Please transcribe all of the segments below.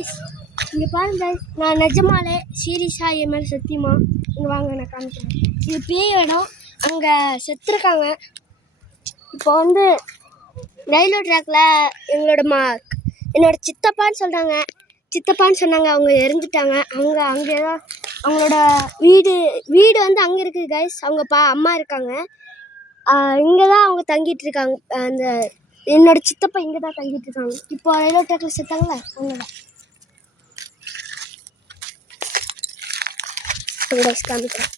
Guys இங்கே பாருங்க guys, நான் நிஜமாலே சீரியஸாக என் மேலே சத்தியமா இங்கே வாங்க நான் காமிக்கிறேன். இது பேய் இடம், அங்கே செத்துருக்காங்க. இப்போ வந்து ரயில்வே ட்ராக்கில் என்னோட சித்தப்பான்னு சொன்னாங்க. அவங்க இறந்துட்டாங்க. அங்கே தான் அவங்களோட வீடு வந்து அங்கே இருக்குது கைஸ். அவங்க அம்மா இருக்காங்க, இங்கே தான் அவங்க தங்கிட்டு இருக்காங்க. என்னோட சித்தப்பா இங்கே தான் தங்கிட்டு இருக்காங்க. இப்போ ரயில்வே ட்ராக்கில் செத்தாங்களே அவங்க தான் காமிக்கிறேன்.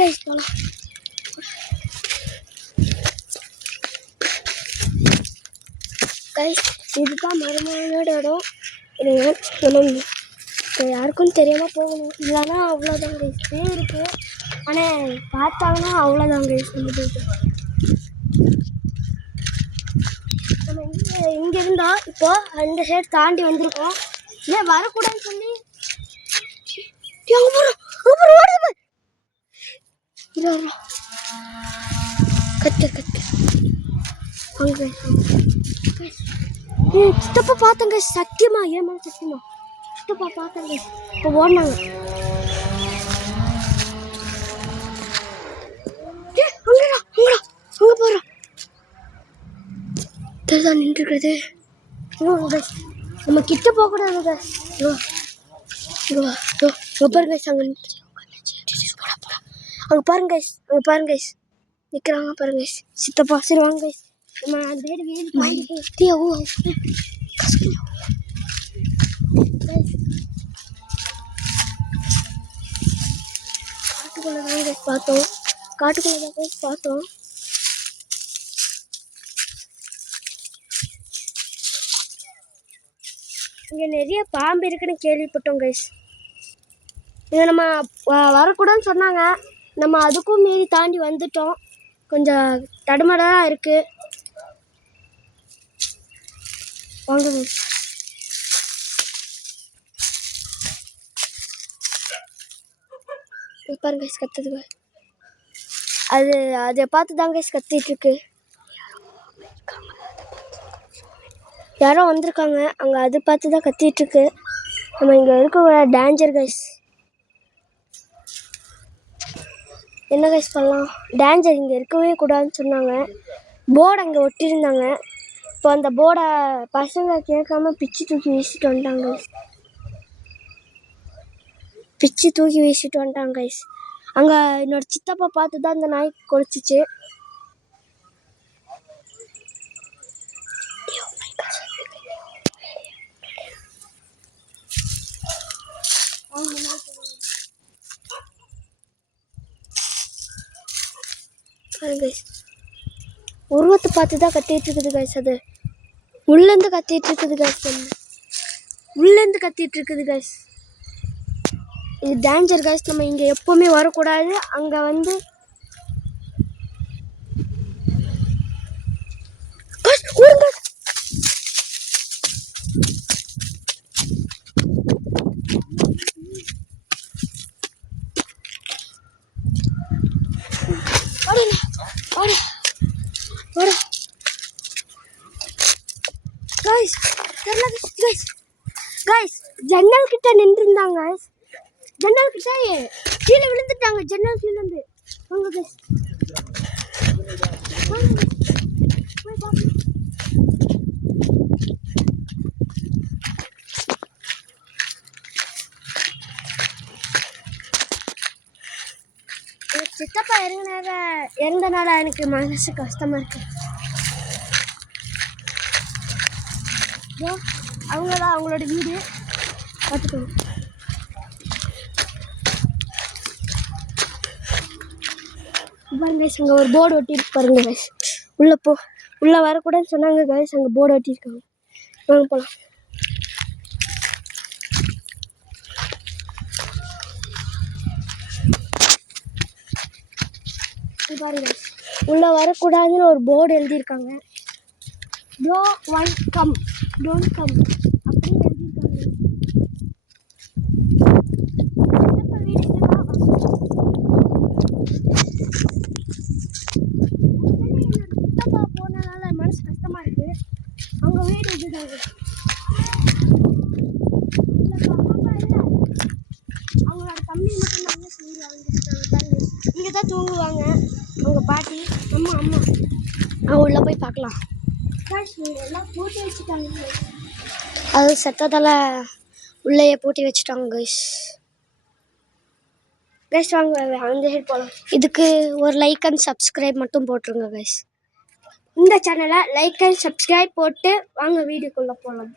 கைஸ் போகலாம். கைஸ் இதுதான் மருமகளோட இடம். நம்ம யாருக்கும் தெரியாமல் போகணும், இல்லைன்னா அவ்வளோதான் கைஸ். பேர் இருக்கு, ஆனால் பார்த்தாங்கன்னா அவ்வளோதான் கைஸ். நம்ம இங்கே இருந்தால் இப்போ அந்த சைடு தாண்டி வந்திருக்கோம். ஏன் வரக்கூடாதுன்னு சொல்லி கத்து அங்க சித்தப்பா பார்த்தங்க. சத்தியமா ஏமா சத்தியமா சித்தப்பா பார்த்தங்க. இப்போ ஓடினாங்க. அங்க போறோம். தெரிதான் நின்றுக்கிறது. நம்ம கிட்ட போக கூடாது. பாருங்க அங்கே பாருங்க நிற்கிறாங்க பாருங்க சித்தப்பா. சரி வாங்க நம்ம அந்த காட்டுக்குள்ளதான் பார்த்தோம். இங்கே நிறைய பாம்பு இருக்குன்னு கேள்விப்பட்டோம் கைஸ். இங்கே நம்ம வரக்கூடாதுன்னு சொன்னாங்க. நம்ம அதுக்கும் மீறி தாண்டி வந்துட்டோம். கொஞ்சம் தடுமாடாக இருக்குது. வாங்க பாருங்க கைஸ் கத்துதுங்க. அதை பார்த்து தான் கைஸ் கத்திட்டு இருக்கு. யாரோ வந்திருக்காங்க அங்கே, அதை பார்த்து தான் கத்திட்டு இருக்கு. நம்ம இங்கே இருக்க டேஞ்சர் கைஸ். என்ன கைஸ் பண்ணலாம்? டேஞ்சர், இங்கே இருக்கவே கூடாதுன்னு சொன்னாங்க. போர்டு அங்கே ஒட்டியிருந்தாங்க. இப்போ அந்த போர்டை பசங்க கேட்காம பிச்சு தூக்கி வீசிட்டு வந்துட்டாங்க கைஸ். அங்கே என்னோட சித்தப்பா பார்த்து தான் அந்த நாய் கொலைச்சிச்சு. உருவத்தை பார்த்து தான் கத்திட்டு இருக்குது கைஸ். அது உள்ளேருந்து கத்திட்டு இருக்குது கைஸ். இது டேஞ்சர் கைஸ். நம்ம இங்கே எப்போவுமே வரக்கூடாது. அங்கே வந்து ஜன்னல் கிட்ட நின்றுருந்தாங்க. ஜன்னல் கிட்ட கீழே விழுந்துட்டாங்க. ஜன்னல் கீழே இருந்து சித்தப்பா இறந்தனால எனக்கு மனசு கஷ்டமா இருக்கு. அவங்கதான் அவங்களோட வீடு பார்த்துக்கோங்க. பாருங்க கைஸ், அங்கே ஒரு போர்டு ஒட்டியிருக்கு பாருங்க கைஸ். உள்ளே வரக்கூடாதுன்னு சொன்னாங்க கைஸ். அங்கே போர்டு ஒட்டியிருக்காங்க. வாங்க போகலாம். இது பாருங்க, உள்ளே வரக்கூடாதுன்னு ஒரு போர்டு எழுதியிருக்காங்க. No one come, don't come அப்படின்னு எழுதியிருக்காங்க. சித்தப்பா வீடு இதுதான். என்னோட சித்தப்பா போனனால மனசு கஷ்டமா இருக்கு. அவங்க வீடு இதுதாங்க. உங்களுக்கு அம்மா அப்பா இல்லை, அவங்களோட தம்பி மட்டும் தாங்க சீரி வாங்கிட்டாங்க பாருங்க. இங்கே தான் தூங்குவாங்க அவங்க பாட்டி. அம்மா அம்மா உள்ளே போய் பார்க்கலாம். எல்லாம் பூட்டி வச்சுட்டாங்க. அது செத்ததால் உள்ளேயே பூட்டி வச்சுட்டாங்க கைஸ். கைஸ் வாங்க அந்த சைடு போகலாம். இதுக்கு ஒரு லைக் அண்ட் சப்ஸ்கிரைப் மட்டும் போட்டுருங்க கைஸ். இந்த சேனலை லைக் அண்ட் சப்ஸ்கிரைப் போட்டு வாங்க வீடியோக்குள்ளே போகலாம்.